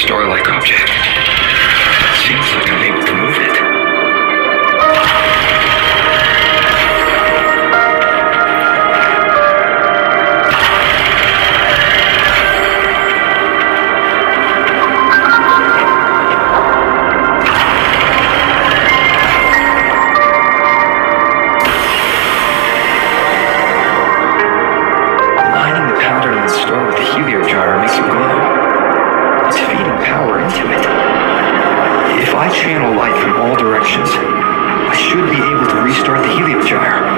star-like object. Seems like I'm able to move it. Channel light from all directions. I should be able to restart the heliogyre.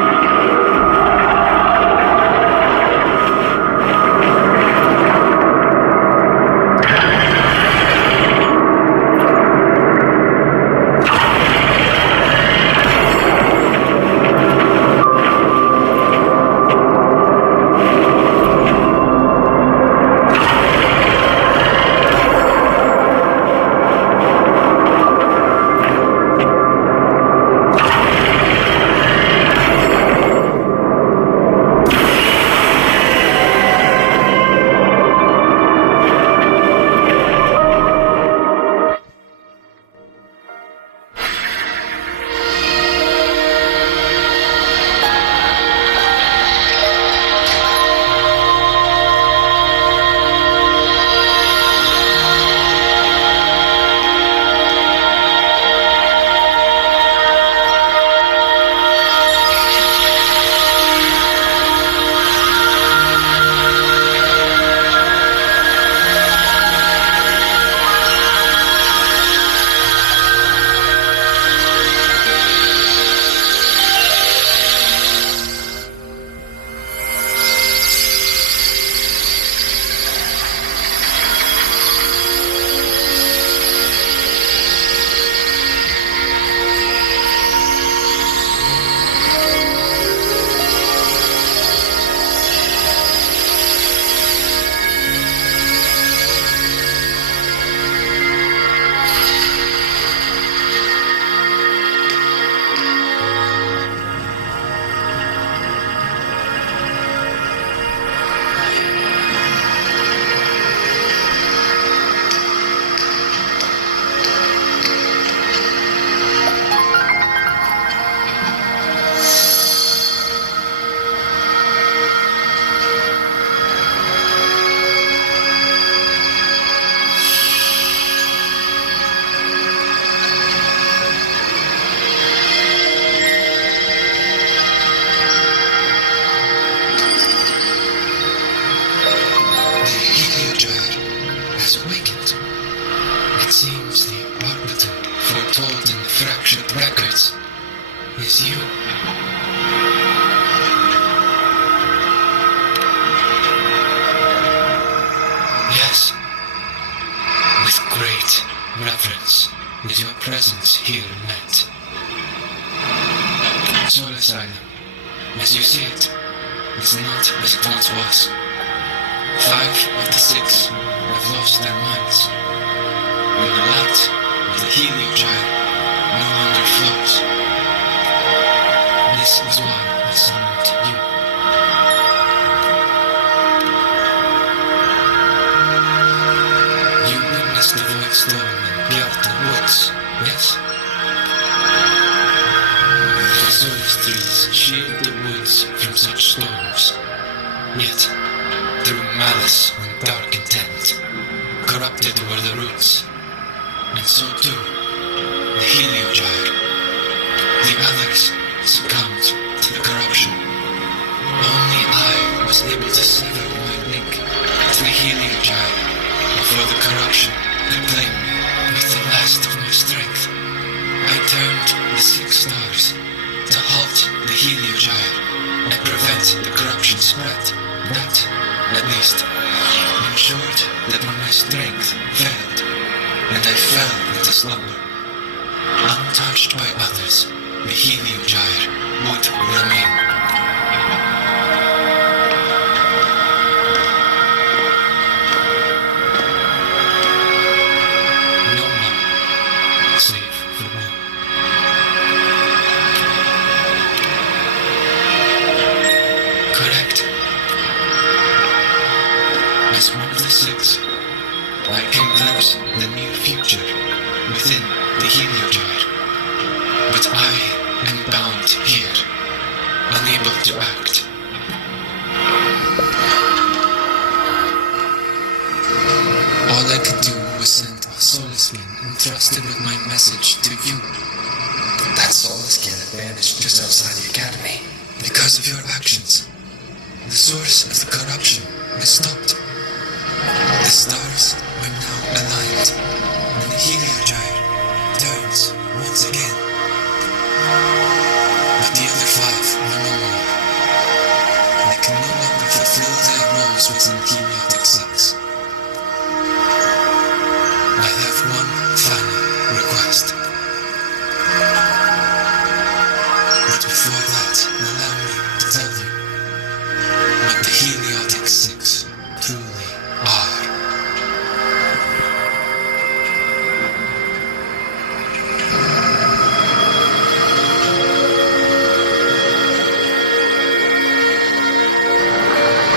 Is you. Yes, with great reverence is your presence here met. Solaris Island, as you see it, is not as it once was. 5 of the 6 have lost their minds, and the light of the heliogyre no longer flows. This is why I summoned you. You witnessed the void storm in Bjartan Woods, yes? The Solaris trees shield the woods from such storms. Yet, through malice and dark intent, corrupted were the roots, and so too the heliogyre. The others succumbed to the corruption. Only I was able to sever my link to the heliogyre before the corruption could claim me with the last of my strength. I turned the 6 stars to halt the heliogyre and prevent the corruption spread. That, at least, ensured that when my strength failed and I fell into slumber, untouched by others, the heliogyre would remain. No one, save for one. Correct. As one of the 6, I can glimpse stars in the near future within the heliogyre. But I am bound here, unable to act. All I could do was send a Solaris beam entrusted with my message to you. That Solaris cannon vanished just outside the academy. Because of your actions, the source of the corruption is stopped. The stars are now aligned, and the heliogyre turns once again. But the other 5 are no more. They can no longer fulfill their roles within Heliotic 6. I have one final request. But before that, allow me to tell you what the Heliotic 6 truly are.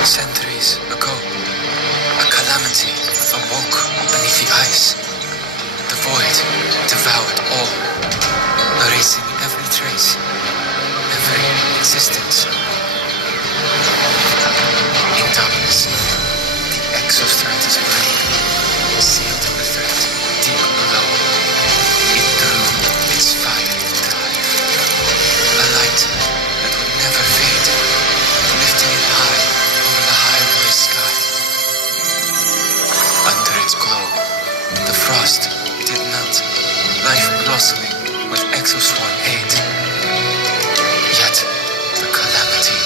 Centuries ago, a calamity awoke beneath the ice. The void devoured all, erasing every trace, every existence. In darkness, the exostratus brain sealed with threat deep below. It drew its fire drive, a light that would never fade, lifting it high over the highway sky. Under its glow, the frost did melt, life blossoming with exoswarm aid. Yet, the calamity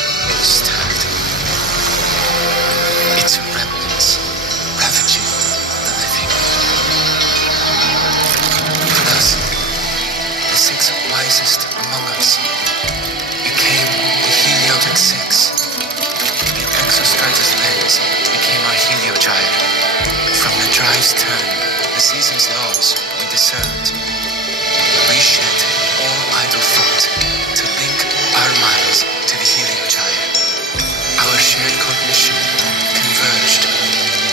stirred. Its remnants ravaging the living. For us, the 6 wisest among us became the Heliotic 6. The exostratus lens became our heliogyre. From the drive's turn, the season's laws we discerned. We shed all idle thought to link our minds to the heliogyre. Our shared cognition converged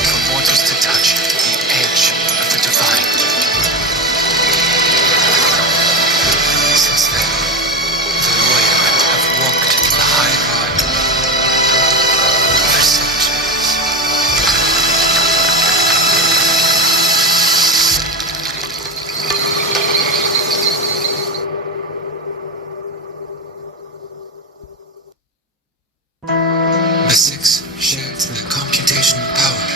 for mortals to touch the edge of the divine. Since then, the royal have walked the high road for centuries. The 6 shared the computational power,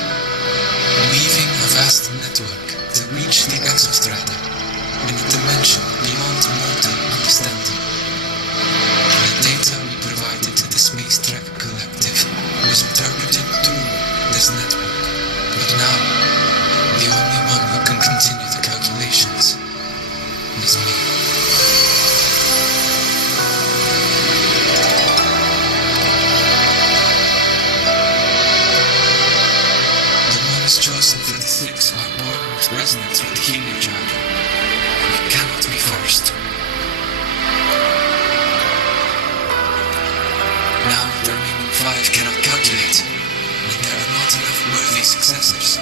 weaving a vast network to reach the exostrata in a dimension beyond mortal understanding. The data we provided to the Space Trek Collective was interpreted through this network, but now the only one who can continue the calculations is me. Chosen for the 6 are born with resonance with the heliogyre. We cannot be forced. Now the remaining 5 cannot calculate, and there are not enough worthy successors.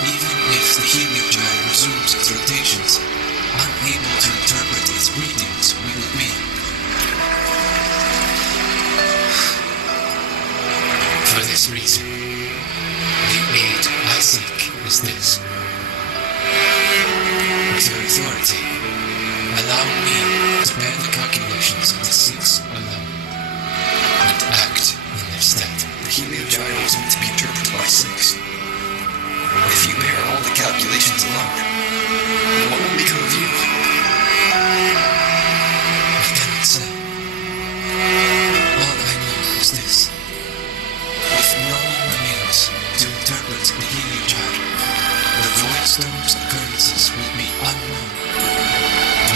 Even if the heliogyre resumes its rotations, unable to interpret its readings, we will be. For this reason, the aid I seek is this. With your authority, allow me to bear the calculations of the 6 alone, and act in their stead. The heliogyre was meant to be interpreted by 6. If you bear all the calculations alone, what will become of you? I cannot say. All I know is this. If no one remains to interpret the heliogyre, the void storm's occurrences will be unknown.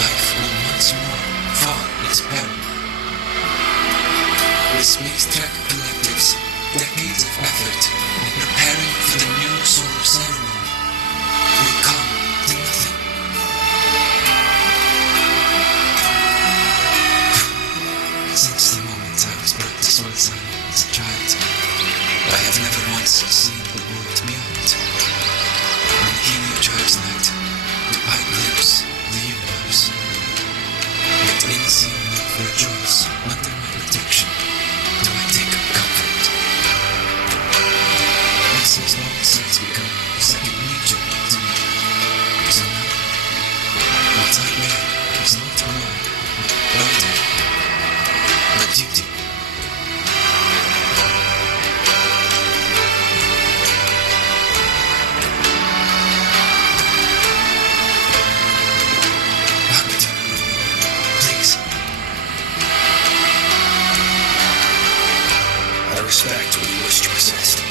Life will once more fall its peril. The Space Trek Collective's decades of effort in preparing for the new solar ceremony will come to nothing. Since the moment I was brought to Solaris as a child, I have never once seen the world beyond. When the heliogyre us back to where you wish to assist.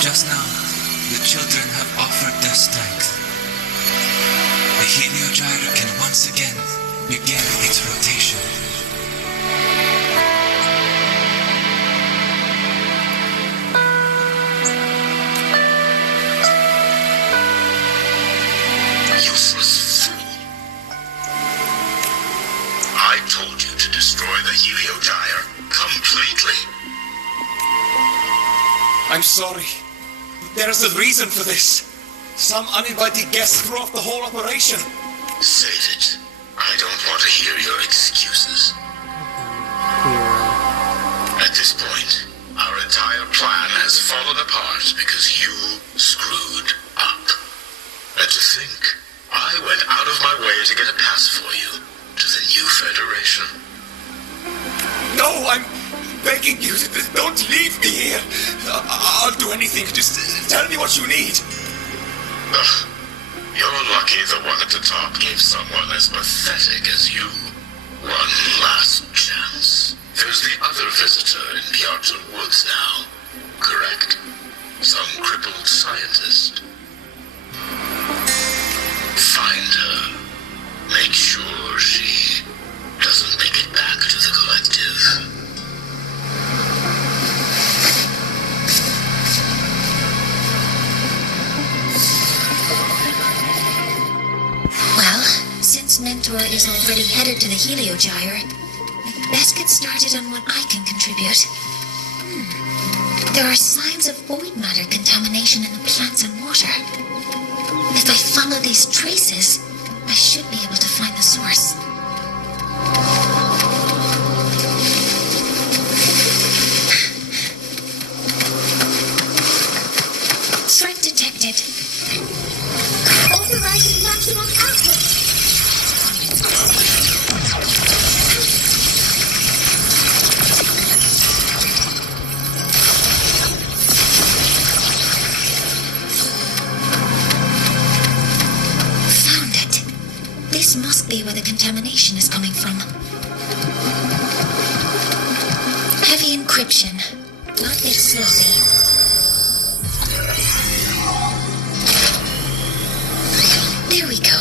Just now, the children have offered their strength. The heliogyre can once again begin its rotation. Useless fool. I told you to destroy the heliogyre completely. I'm sorry. There is a reason for this. Some uninvited guests threw off the whole operation. Save it. I don't want to hear your excuses. At this point, our entire plan has fallen apart because you screwed up. And to think, I went out of my way to get a pass for you to the new Federation. No, I'm begging you, don't leave me here. I'll do anything. Just tell me what you need. Ugh. You're lucky the one at the top gave someone as pathetic as you one last chance. There's the other visitor in Piazza Woods now, correct? Some crippled scientist. Find her. Make sure she doesn't make it back to the collective. Well, since Mentor is already headed to the heliogyre, best get started on what I can contribute. There are signs of void matter contamination in the plants and water. If I follow these traces, I should be able to find the source. Threat detected. Overriding Maximum output! Found it. This must be where the contamination is coming from. Heavy encryption. Not get sloppy. There we go.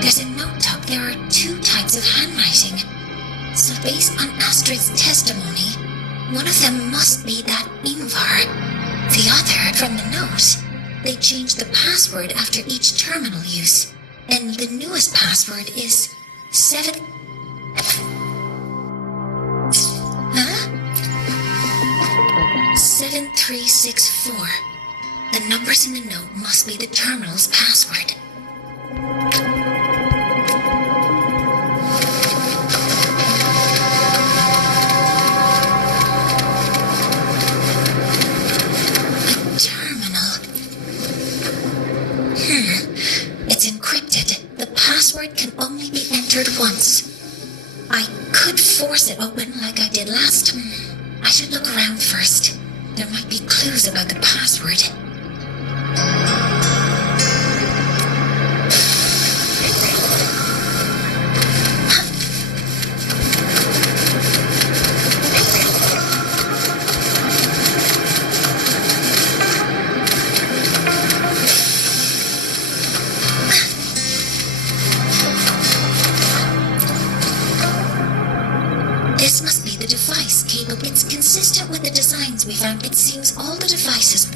There's a note up. There are two types of handwriting. So based on Astrid's testimony, one of them must be that Ingvar. The other, from the note, they changed the password after each terminal use. And the newest password is 7364. The numbers in the note must be the terminal's password. It's encrypted. The password can only be entered once. I could force it open like I did last time. I should look around first. There might be clues about the password. This must be the device cable. It's consistent with the designs we found. It seems all the devices...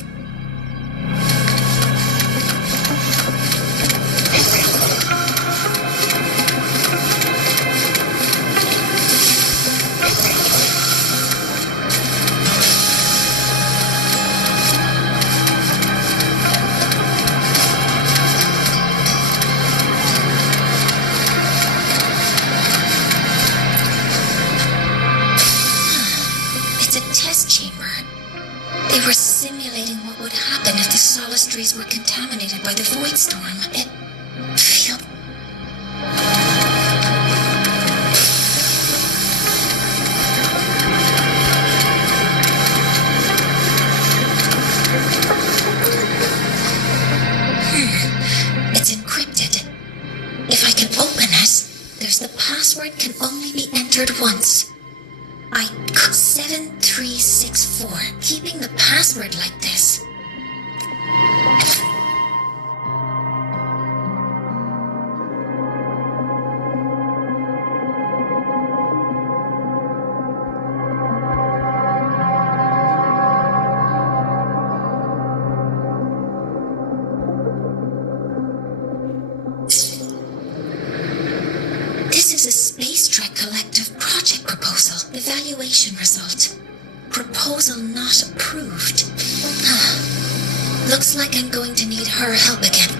It's a test chamber. They were simulating what would happen if the Solaris trees were contaminated by the void storm. It feels... It's encrypted. If I can open it, there's the password can only be entered once. 7364. Keeping the password like this. This is a Space Trek Collective project proposal. Evaluation result. Proposal not approved. Looks like I'm going to need her help again.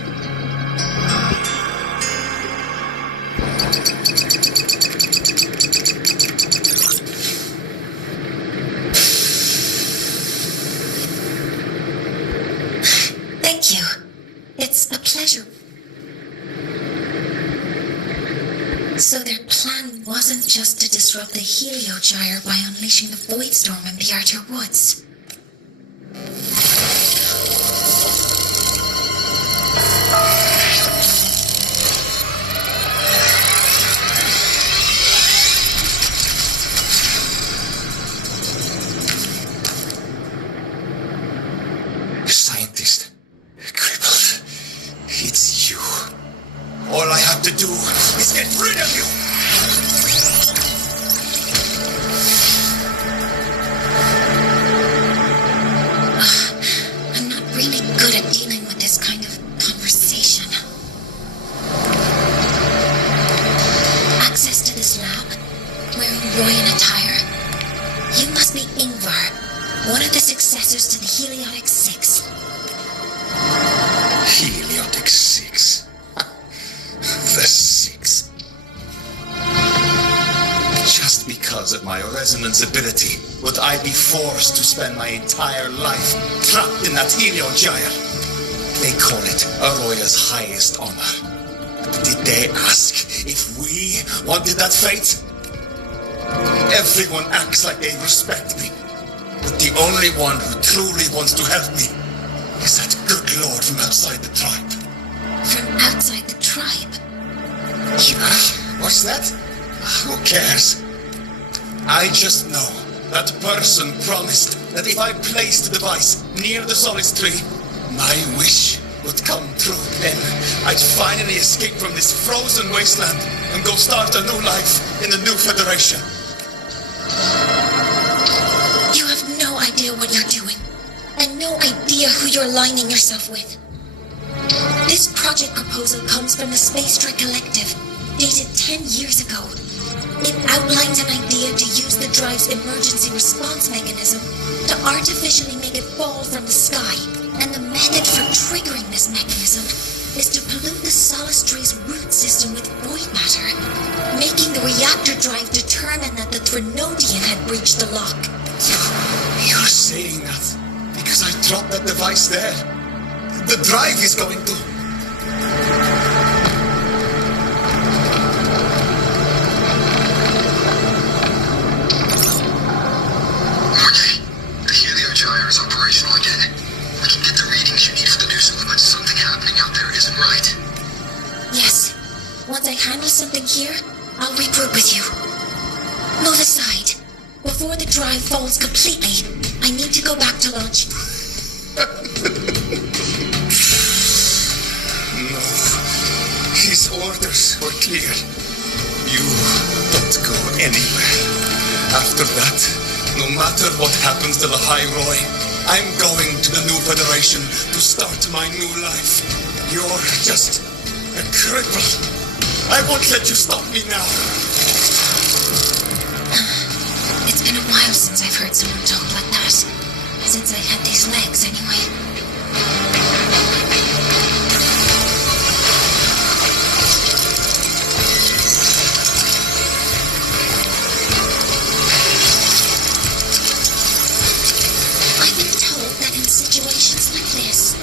Thank you. It's a pleasure. So their plan wasn't just to disrupt the Heliogyre by unleashing the void storm in the Outer Woods. Scientist, crippled, it's you. All I have to do is get rid of you! I'm not really good at dealing with this kind of conversation. Access to this lab, wearing Royan attire. You must be Ingvar, one of the successors to the Heliotic Six. Heliotic Six. The Six. Just because of my resonance ability, would I be forced to spend my entire life trapped in that Helio Gyre? They call it Aroya's highest honor. Did they ask if we wanted that fate? Everyone acts like they respect me, but the only one who truly wants to help me is that good lord from outside the tribe. From outside the tribe? What's that? Who cares? I just know that person promised that if I placed the device near the Solaris tree, my wish would come true. Then I'd finally escape from this frozen wasteland and go start a new life in the new Federation. You have no idea what you're doing, and no idea who you're aligning yourself with. This project proposal comes from the Space Trek Collective, dated 10 years ago. It outlines an idea to use the drive's emergency response mechanism to artificially make it fall from the sky, and the method for triggering this mechanism is to pollute the Solaris tree's root system with void matter, making the reactor drive determine that the Threnodian had breached the lock. You're saying that because I dropped that device there? The drive is going to... Monyae, the Helio Gyre is operational again. We can get the readings you need for the nuisance, but something happening out there isn't right. Yes. Once I handle something here, I'll regroup with you. Move aside. Before the drive falls completely, I need to go back to launch. No. His orders were clear. You don't go anywhere. After that, no matter what happens to the High Roy, I'm going to the new Federation to start my new life. You're just a cripple. I won't let you stop me now. It's been a while since I've heard someone talk like that. Since I had these legs, anyway. I've been told that in situations like this,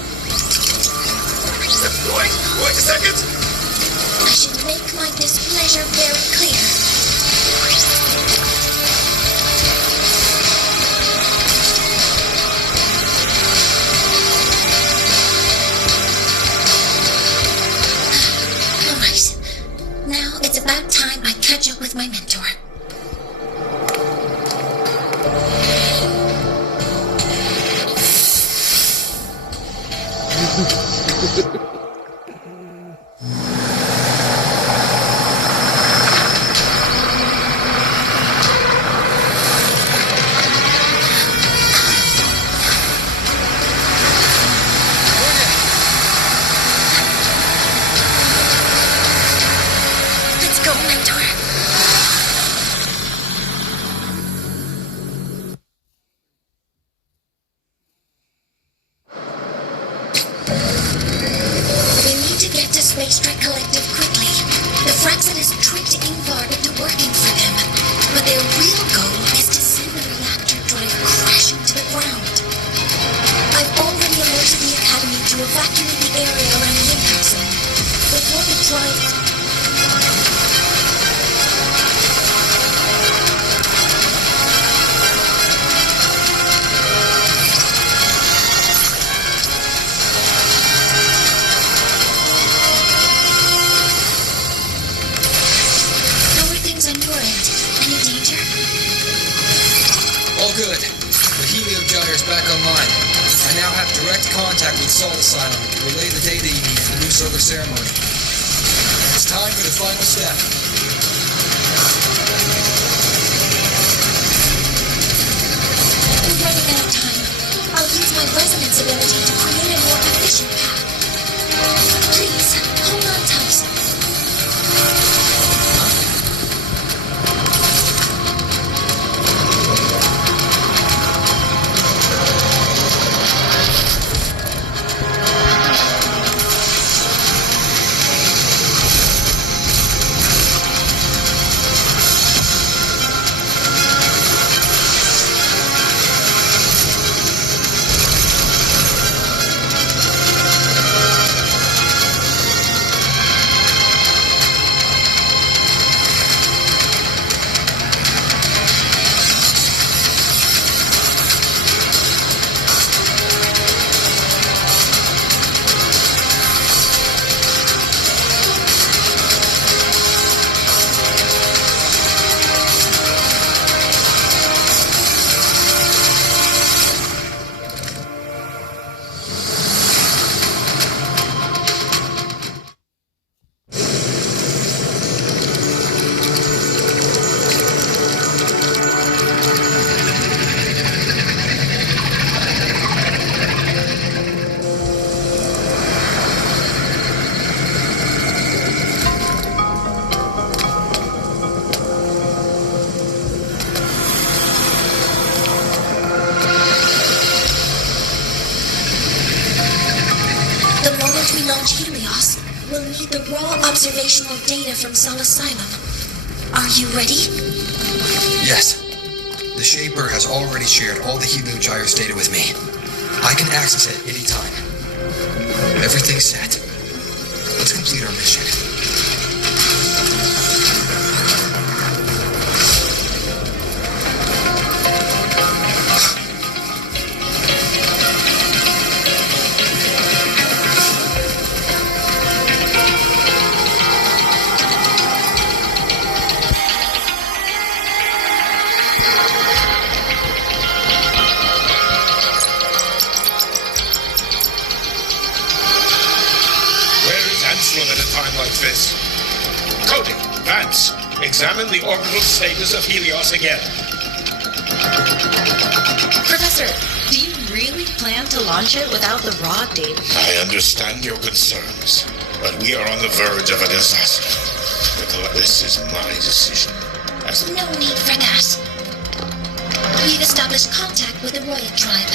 Wait a second. I should make my displeasure very clear. About time I catch up with my mentor. Space Trek Collective quickly. The Fraxit has tricked Ingvar into working for them, but their real goal is to send the reactor drive crashing to the ground. I've already alerted the Academy to evacuate the area around the impact zone before the drive... All good. The Helio Gyre's back online. I now have direct contact with Salt Asylum to relay the data you need for the new solar ceremony. It's Time for the final step. We're running out of time. I'll use my resonance ability to create a more efficient path. Please, hold on tight. We'll need the raw observational data from Solaris. Are you ready? Yes. The Shaper has already shared all the Heliogyre's data with me. I can access it any time. Everything's set. Let's complete our mission. At a time like this. Cody, Vance, examine the orbital status of Helios again. Professor, do you really plan to launch it without the raw data? I understand your concerns, but we are on the verge of a disaster. This is my decision. No need for that. We've established contact with the Royal Tribe.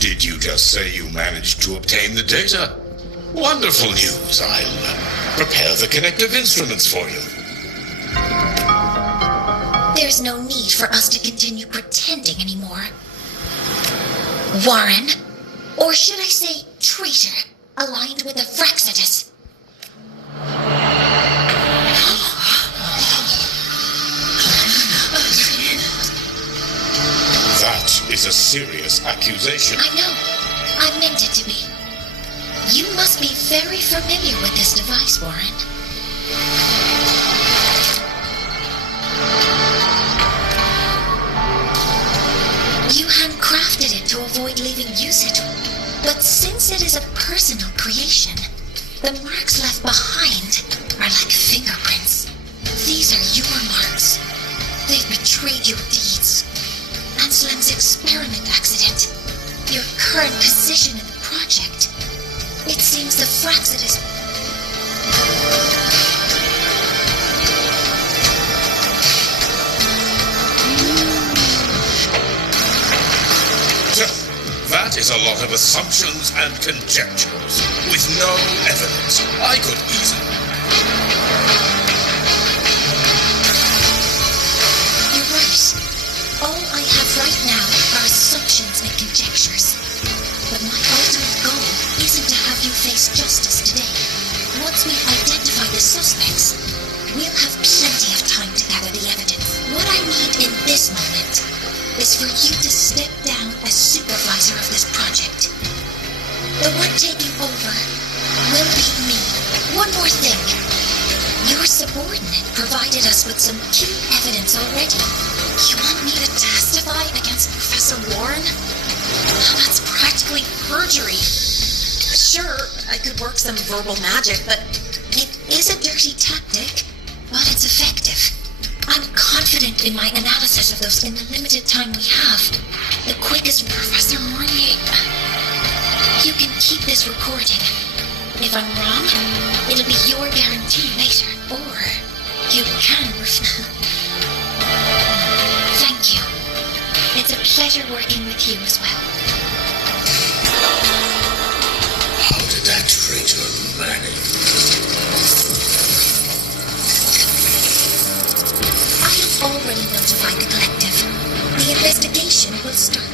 Did you just say you managed to obtain the data? Wonderful news. I'll prepare the connective instruments for you. There's no need for us to continue pretending anymore. Warren, or should I say traitor, aligned with the Fraxitus. That is a serious accusation. I know. I meant it to be. You must be very familiar with this device, Warren. You handcrafted it to avoid leaving usage, but since it is a personal creation, the marks left behind are like fingerprints. These are your marks. They've betrayed your deeds. Anselm's experiment accident, your current position in the project. It seems the Fraxitus... That is a lot of assumptions and conjectures, with no evidence. I could easily... You're right. All I have right now are assumptions and conjectures. But my ultimate goal isn't to have you face justice today. Once we identify the suspects, we'll have plenty of time to gather the evidence. What I need in this moment is for you to step down as supervisor of this project. The one taking over will be me. One more thing. Your subordinate provided us with some key evidence already. You want me to testify against Professor Warren? That's practically perjury. Sure, I could work some verbal magic, but It is a dirty tactic, but it's effective. I'm confident in my analysis of those in the limited time we have. The quickest Professor Monyae. You can keep this recording. If I'm wrong, it'll be your guarantee later. Or you can Thank you. It's a pleasure working with you as well. How did that traitor manage? I have already notified the collective. The investigation will start.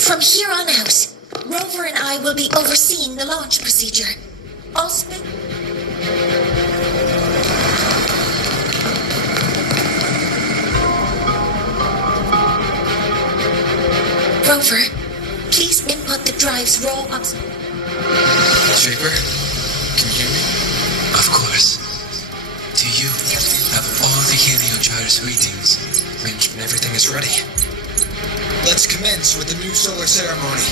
From here on out, Rover and I will be overseeing the launch procedure. Osman? Rover, please input the drive's raw Shaper, can you hear me? Of course. Do you have all the Heliogyre's readings? Arrangement, everything is ready. Let's commence with the new solar ceremony.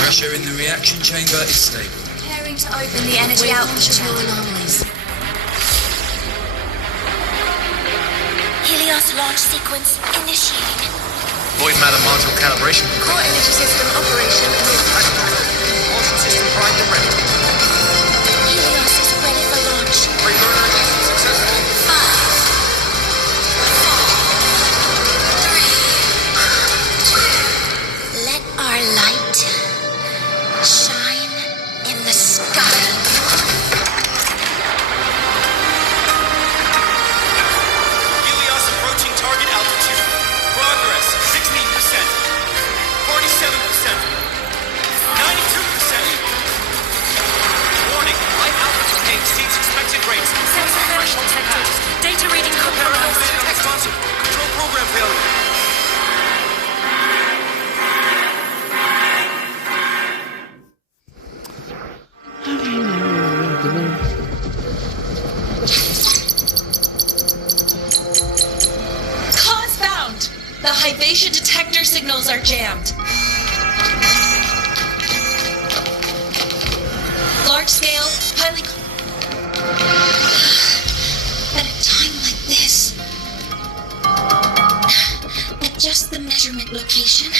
Pressure in the reaction chamber is stable. Preparing to open the energy output channel. anomalies. Helios launch sequence initiating. Void matter module calibration. Core energy system operation. Motion system primed and ready. Helios is ready for launch. Reburner ignition successful. 5, 4, 3, 2. Let our light shine in the sky. Helios approaching target altitude. Progress 16%, 47%, 92%. Warning, light alpha decay exceeds expected rates. Sensor failure detected. Data reading compromised. Responsive. Control program failure. Cause found! The hibation detector signals are jammed. Large scale, highly. At a time like this. Adjust the measurement location.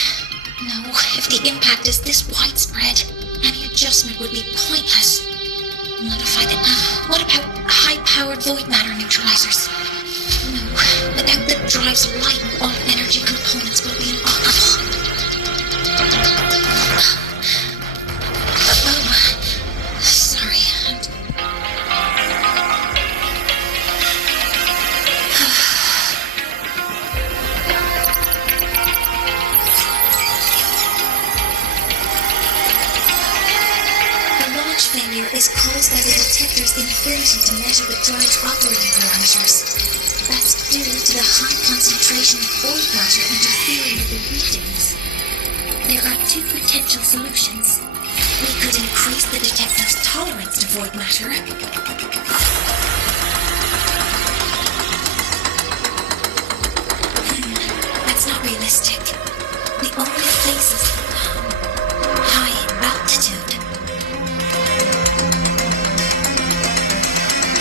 No, if the impact is this widespread, any adjustment would be pointless. Modify the. What about high-powered void matter neutralizers? No, without the drive's light, all energy components will be inoperable. Oh, sorry. The launch failure is caused by the detector's inability to measure the drive's operating parameters. That's due to the high concentration of void matter interfering with the readings. There are two potential solutions. We could increase the detector's tolerance to void matter. That's not realistic. The only place is high altitude.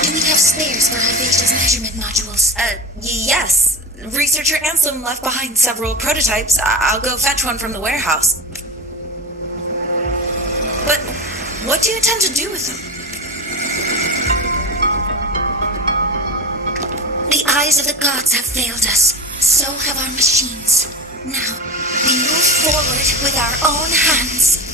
Do we have spares for Hibation's measurement modules? Yes. Researcher Ansem left behind several prototypes. I'll go fetch one from the warehouse. But what do you intend to do with them? The eyes of the gods have failed us. So have our machines. Now, we move forward with our own hands.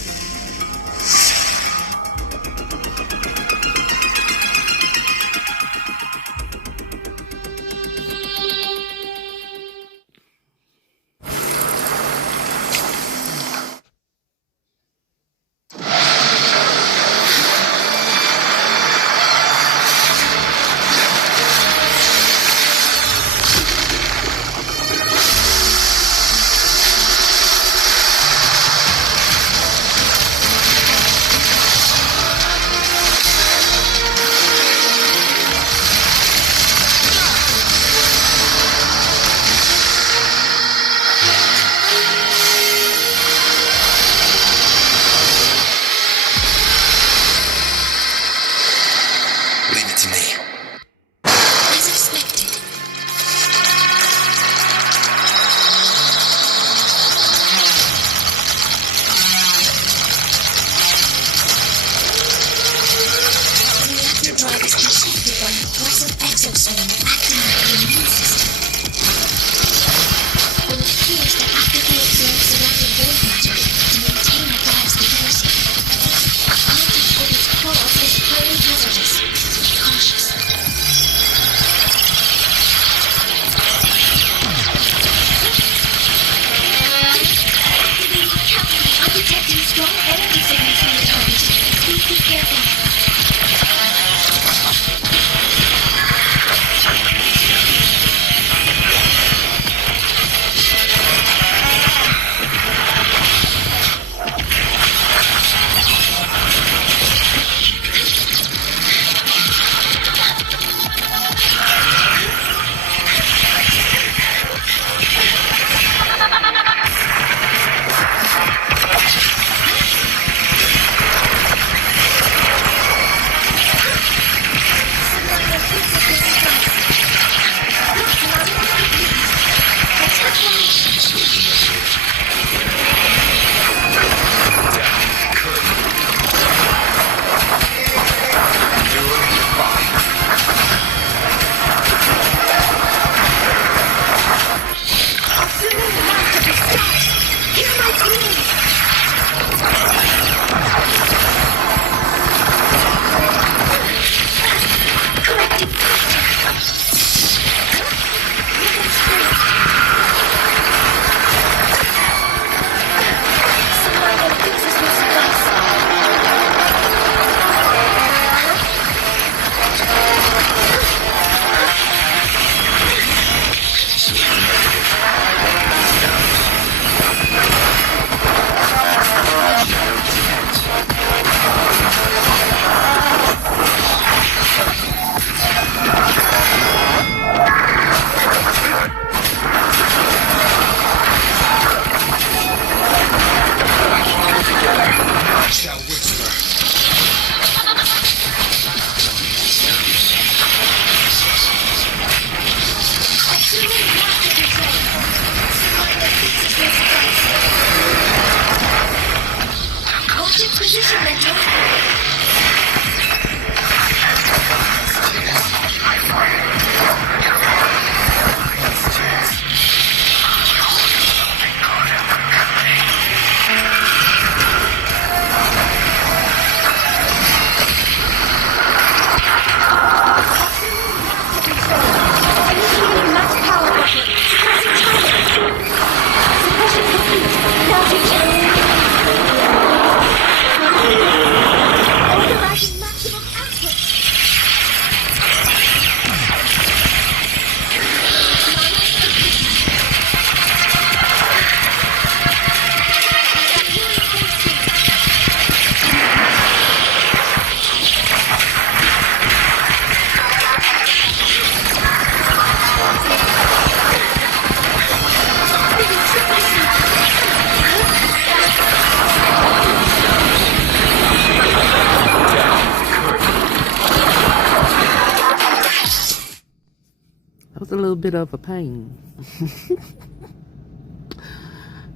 was a little bit of a pain.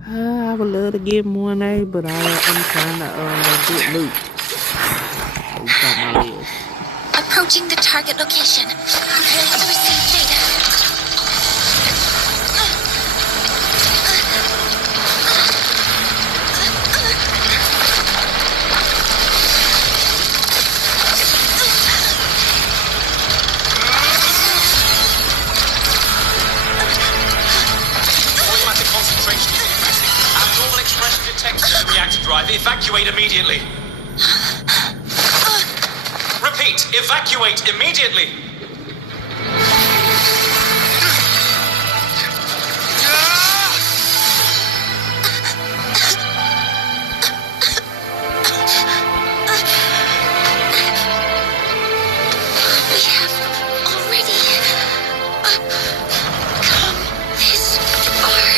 I would love to get Monyae, but I'm trying to get loot. Approaching the target location. Prepare to receive data. Automatic concentration is increasing. Abnormal expression detected in the reactor drive. Evacuate immediately. Repeat, evacuate immediately. We have already come this far.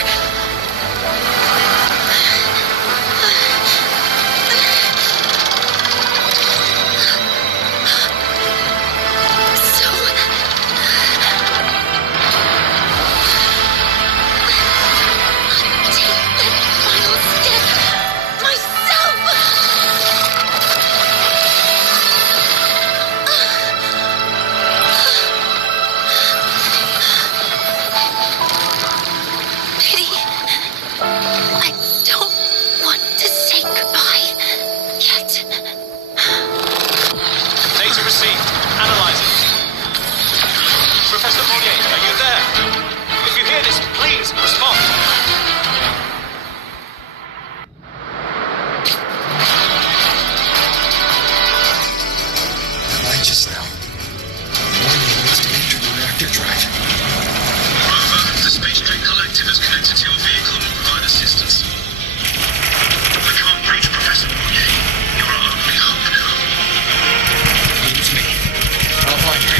Data received. Analyzing. Professor Monyae, are you there? If you hear this, please respond. Light just now. Monyae must have entered the reactor drive. Bravo, the Space Train Collective is connected to your vehicle and will provide assistance. We can't reach Professor Monyae. You're our only hope now. Use me. I'll find her.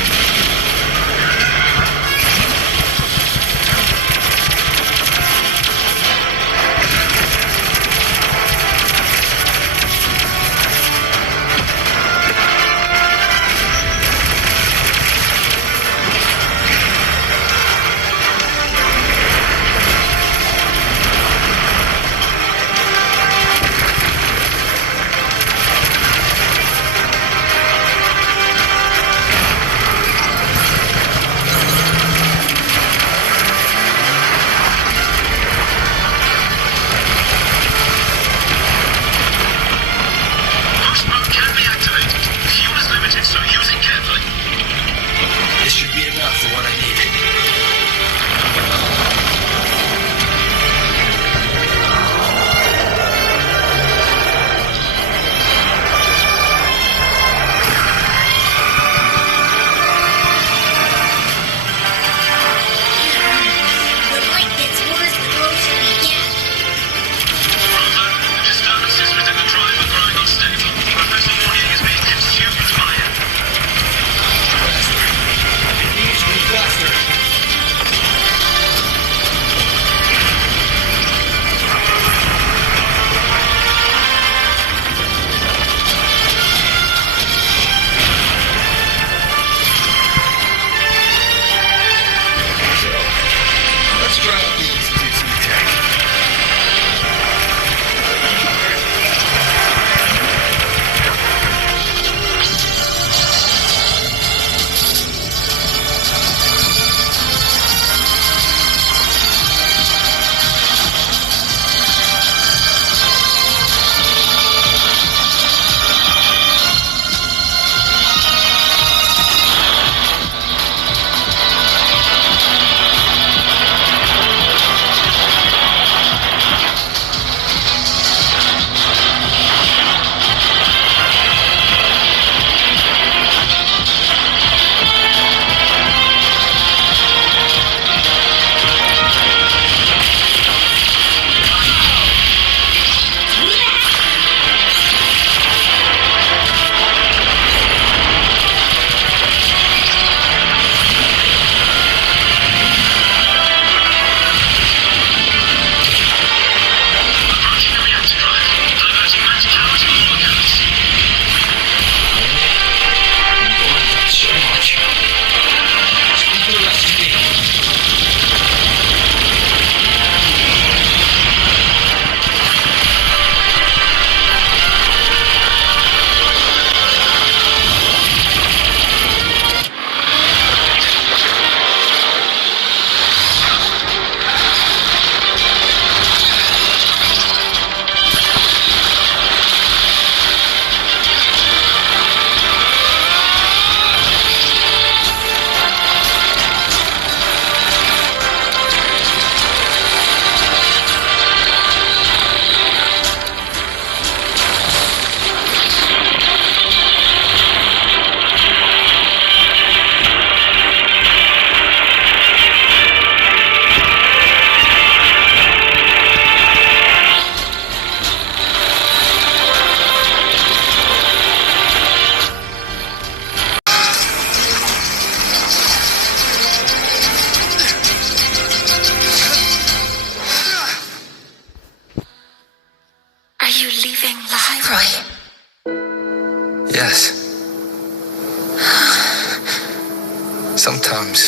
Sometimes,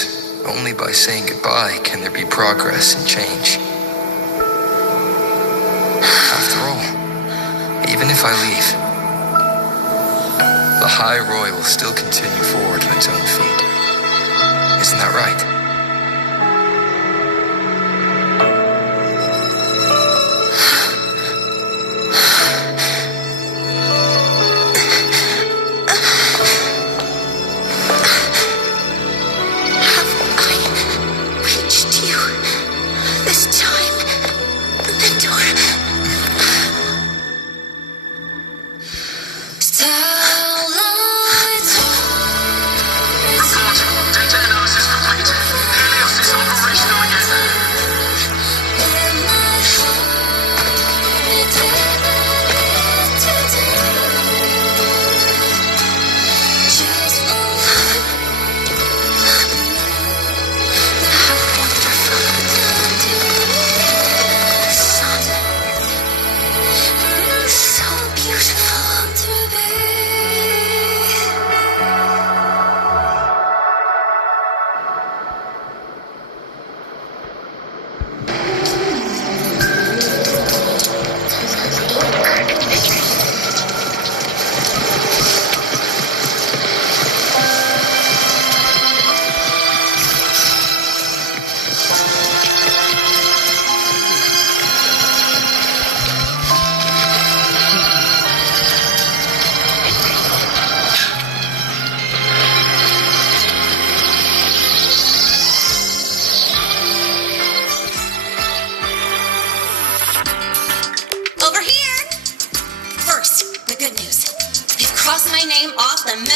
only by saying goodbye can there be progress and change. After all, even if I leave, the High Roy will still continue forward on its own feet. Isn't that right?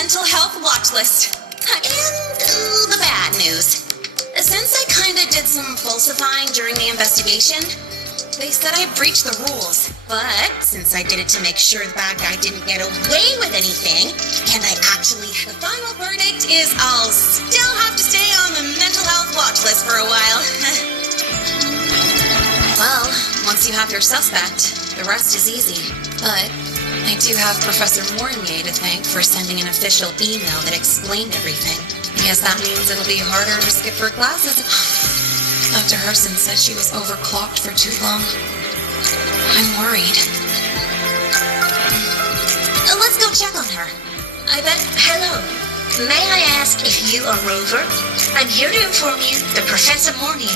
mental health watch list. And the bad news. Since I kinda did some falsifying during the investigation, they said I breached the rules. But since I did it to make sure the bad guy didn't get away with anything, and I actually, the final verdict is I'll still have to stay on the mental health watch list for a while. Well, once you have your suspect, the rest is easy. But I do have Professor Monyae to thank for sending an official email that explained everything. I guess that means it'll be harder to skip her classes. Dr. Herson said she was overclocked for too long. I'm worried. Let's go check on her. I bet. Hello. May I ask if you are Rover? I'm here to inform you that Professor Monyae.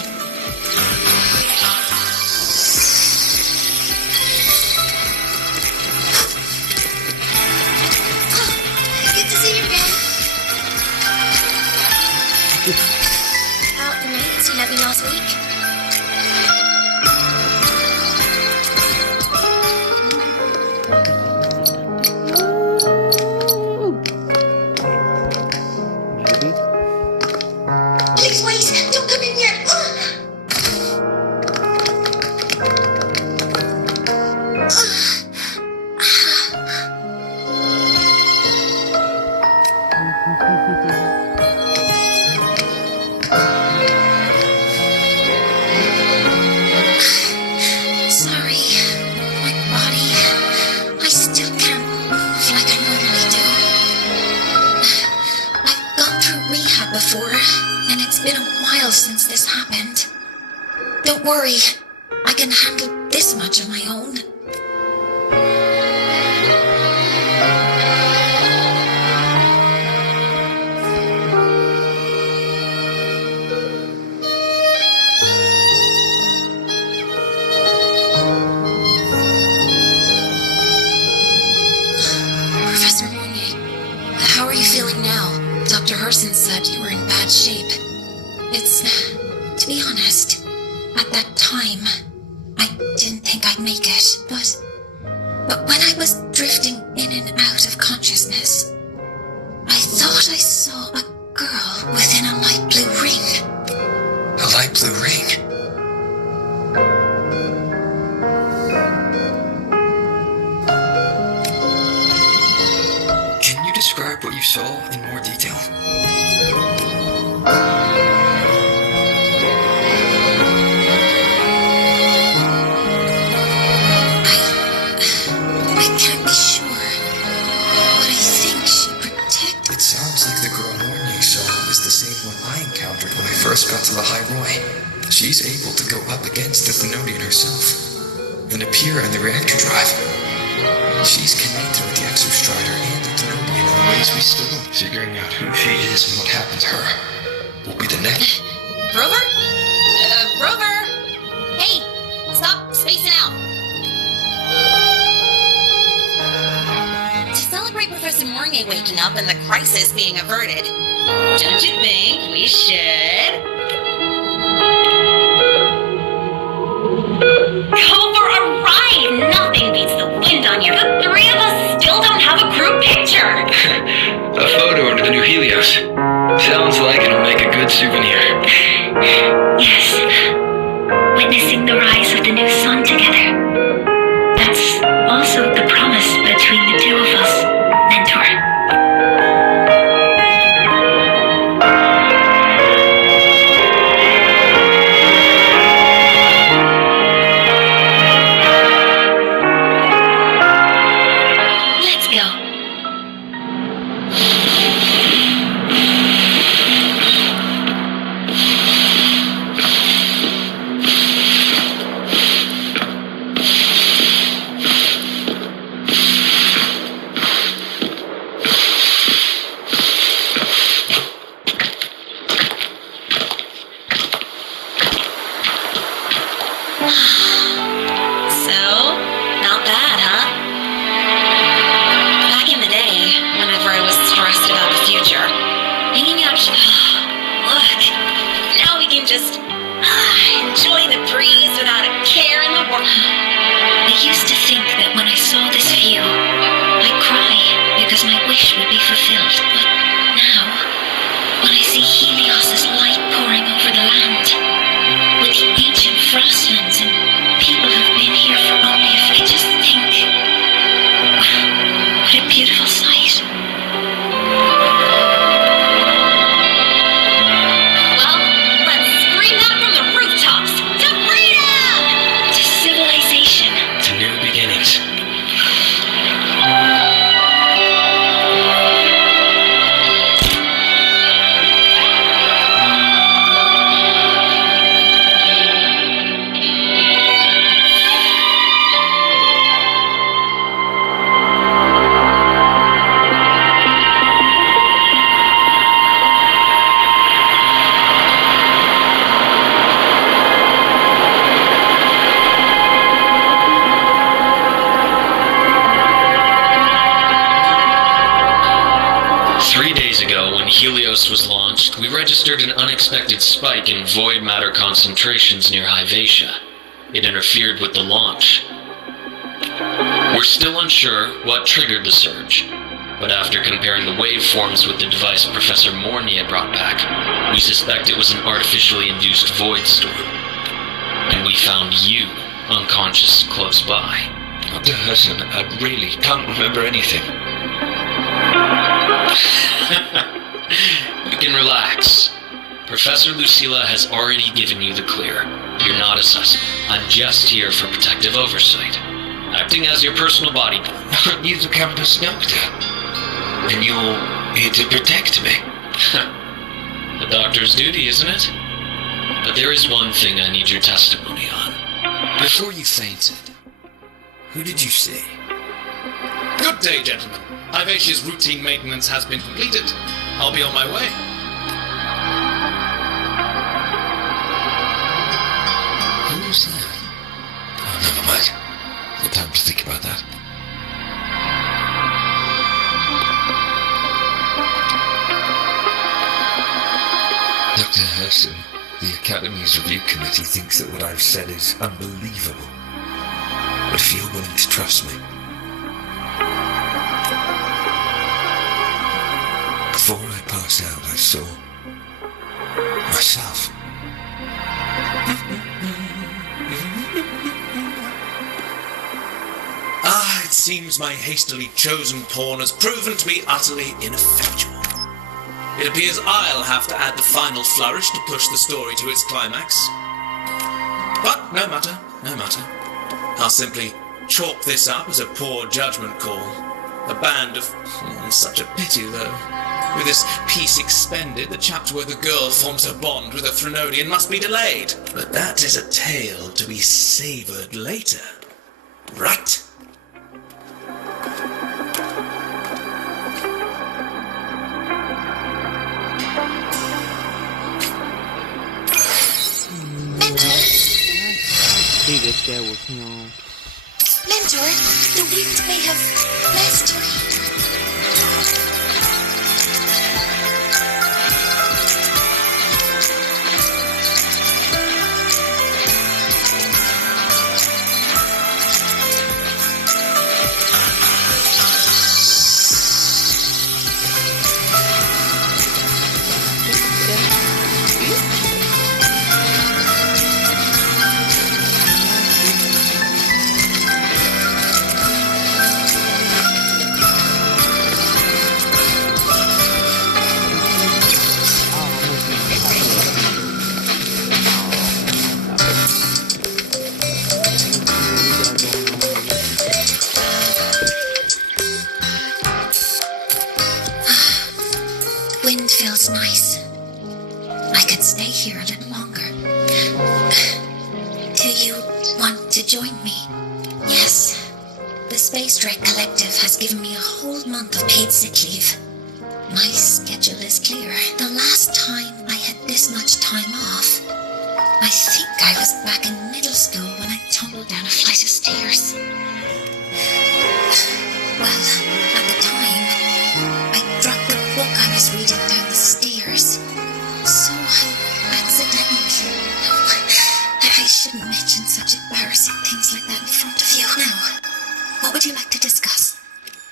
Good to see you again. The mates you met me last week. Please wait, don't come in yet. Sorry, my body. I still can't move like I normally do. I've gone through rehab before, and it's been a while since this happened. Don't worry, I can handle this much on my own. Professor Monyae, how are you feeling now? Dr. Herson said you were in bad shape. To be honest, at that time, I didn't think I'd make it, but when I was drifting in and out of consciousness, I thought I saw a girl within a light blue ring. A light blue ring? Can you describe what you saw in more detail? I can't be sure, but I think she protected. It sounds like the girl Monyae saw is the same one I encountered when I first got to the High Roy. She's able to go up against the Thenodian herself and appear in the reactor drive. She's connected with the Exostrider and the Thenodian in the ways we still. Figuring out who she is and what happened to her will be the next. Rover? Rover! Hey! Stop spacing out! To celebrate Professor Monyae waking up and the crisis being averted, don't you think we should go for a ride? Nothing beats the wind on you. The three of us still don't have a group picture. A photo under the new Helios. Sounds like it'll make a good souvenir. Yes. Witnessing the rise of the new sun together. That's also the promise between the two of us, Mentor. Was launched, we registered an unexpected spike in void matter concentrations near Hyvatia. It interfered with the launch. We're still unsure what triggered the surge, but after comparing the waveforms with the device Professor Monyae brought back, we suspect it was an artificially induced void storm. And we found you unconscious close by. Dr. Hudson, I really can't remember anything. You can relax. Professor Lucilla has already given you the clear. You're not a suspect. I'm just here for protective oversight, acting as your personal bodyguard. Aren't you the campus doctor? And you're here to protect me? The doctor's duty, isn't it? But there is one thing I need your testimony on. Before you fainted, who did you see? Good day, gentlemen. Hyvatia's routine maintenance has been completed. I'll be on my way. Who was that? Oh, never mind. No time to think about that. Dr. Hudson, the Academy's review committee thinks that what I've said is unbelievable. But if you're willing to trust me, before I passed out, I saw myself. It seems my hastily chosen pawn has proven to be utterly ineffectual. It appears I'll have to add the final flourish to push the story to its climax. But no matter, no matter. I'll simply chalk this up as a poor judgment call. A band of... such a pity, though. With this piece expended, the chapter where the girl forms her bond with a Threnodian must be delayed. But that is a tale to be savoured later. Right? Figured that was him. Mentor, the wind may have blessed your hand. Wind feels nice. I could stay here a little longer. Do you want to join me? Yes. The Space Trek Collective has given me a whole month of paid sick leave. My schedule is clear. The last time I had this much time off, I think I was back in middle school when I tumbled down a flight of stairs. Well, at the time, I dropped the book I was reading down the stairs. So accidentally. I shouldn't mention such embarrassing things like that in front of you. Now, what would you like to discuss?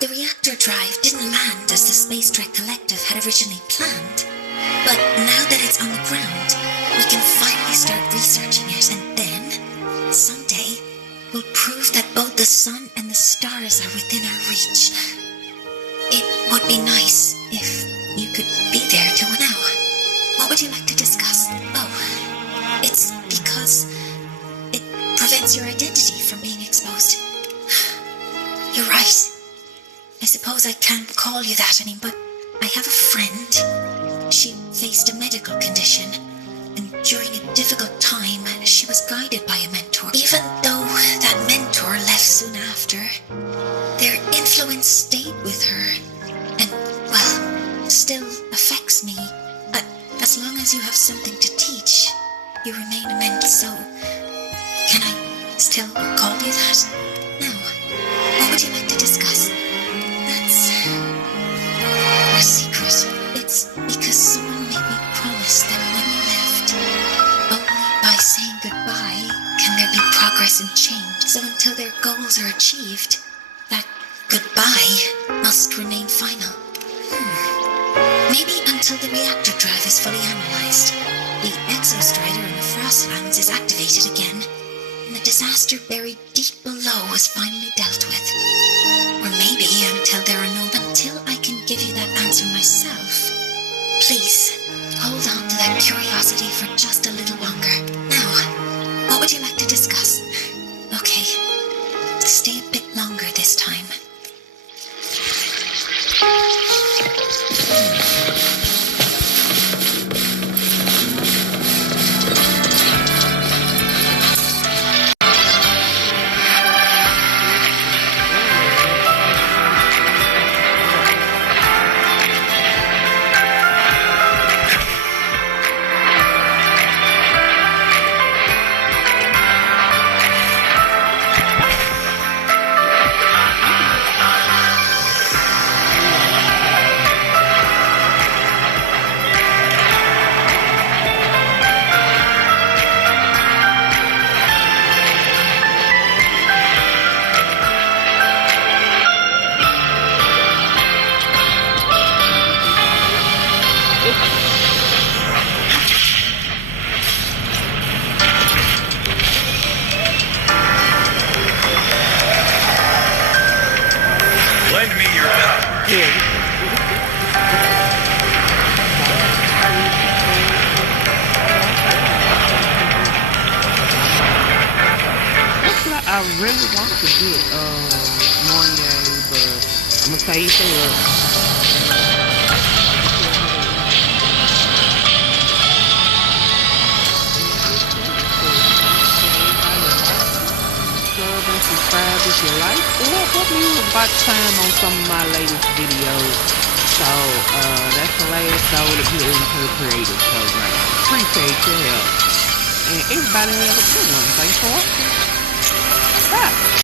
The reactor drive didn't land as the Space Trek Collective had originally planned. But now that it's on the ground, we can finally start researching it, and then, someday, we'll prove that both the sun and the stars are within our reach. It would be nice if you could be there to now. What would you like to discuss? Oh, it's because it prevents your identity from being exposed. You're right. I suppose I can't call you that anymore, but I have a friend. She faced a medical condition, and during a difficult time, she was guided by a mentor. Even though that mentor left soon after, their influence stayed with her, and, well, still affects me. But as long as you have something to teach, you remain a mentor, so can I still call you that? Now, what would you like to discuss? That's a secret. It's because someone made me promise that when you left, only by saying goodbye can there be progress and change. So until their goals are achieved, that goodbye must remain final. Maybe until the reactor drive is fully analyzed, the exostrider in the Frostlands is activated again, and the disaster buried deep below is finally dealt with. Or maybe until I can give you that answer myself. Please, hold on to that curiosity for just a little longer. Now, what would you like to discuss? Okay, stay a bit longer this time. I really want to get Monyae, but I'm gonna tell you some look. help me watch time on some of my latest videos. So, that's the last soul to get into the creative program. Appreciate your help. And everybody have a good one. Thanks for watching.